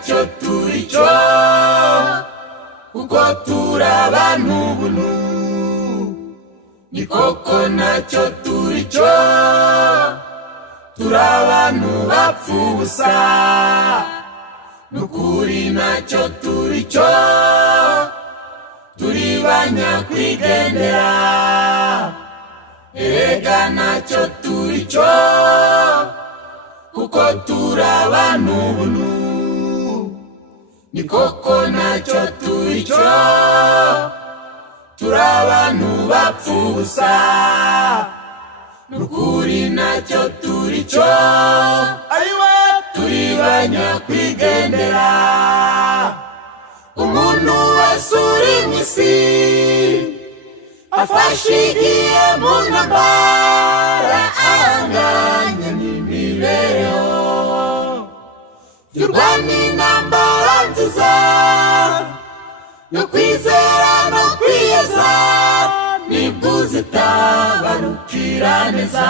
ntacyo turi cyo, kuko turi abantu buntu. Ni koko ntacyo turi cyo, turi abantu bapfa ubusa. Nukuri ntacyo turi cyo, turi banyakwigendera. Erega ntacyo turi cyo, kuko turi abantu buntu. Ni koko ntacyo turi cyo, turi abantu bapfa ubusa. Nukuri ntacyo turi cyo, ayiwe turi banyakwigendera. Umuntu wese uri mw'isi afashe igihe mu ntambara, ahanganye n'imibereho. Yurwana intambara nziza yo kwizera no kwiyeza, nibwo uzitabarukira neza.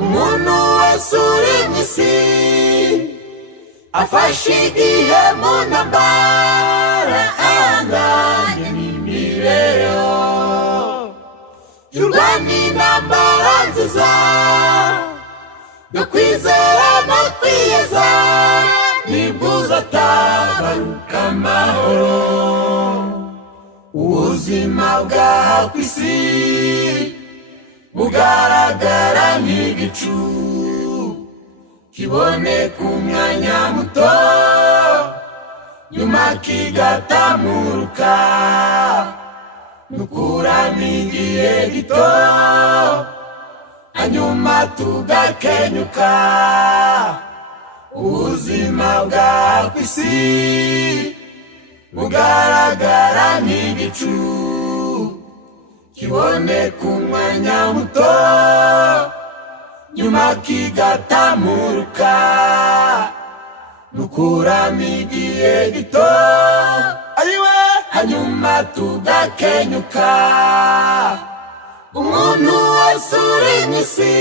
Umuntu wese uri mw'isi afashe igihe mu ntambara, ahanganye n'imibereho. Yurwana intambara nziza yo kwizera no kwiyeza, nibwo uzatabaruka amahoro. Ubuzima bw'aha kw'isi bugaragara nk'igicu, kiboneka umwanya muto nyuma kigatamuruka. Nukuramo igihe gito hanyuma tugakenyuka. Ubuzima bw'aha kw'isi bugaragara nk'igicu, kiboneka umwanya muto nyuma kigatamuruka. Nukuramo igihe gito, ayiwe hanyuma tugakenyuka. Umuntu wese uri mw'isi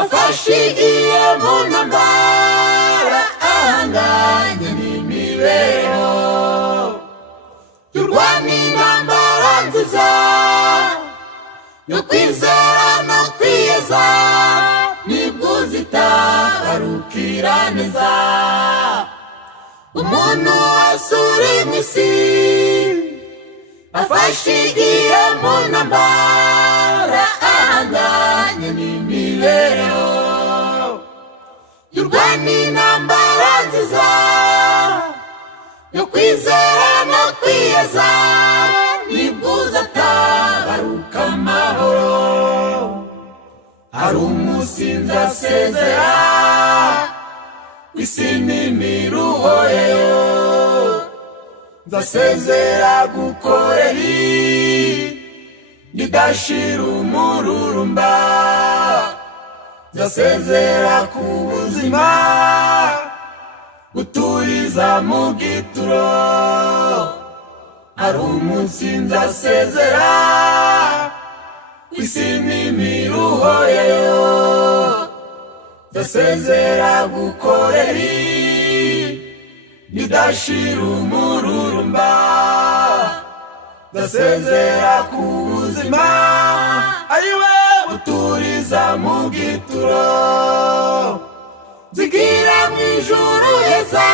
afashe igihe mu ntambara, ahanganye n'imibereho. Yurwana intambara nziza yo kwizera no kwiyeza, nibwo uzitabarukira neza. Umuntu wese uri mw'isi afashe igihe mu ntambara, ahanganye n'imibereho. Yurwana intambara nziza yo kwizera no kwiyeza, nibwo uzatabaruka amahoro. Hari umunsi nzasezera kw'isi n'imiruho yayo, nzasezera gukorera nidashira umururumba. Nzasezera ku buzima guturiza mu gituro. Hari umunsi nzasezera kw'isi n'imiruho yayo, nzasezera gukorera nidashira umururumba. Nzasezera ku buzima, ayiwe guturiza mu gituro. Nzigira mw'ijuru heza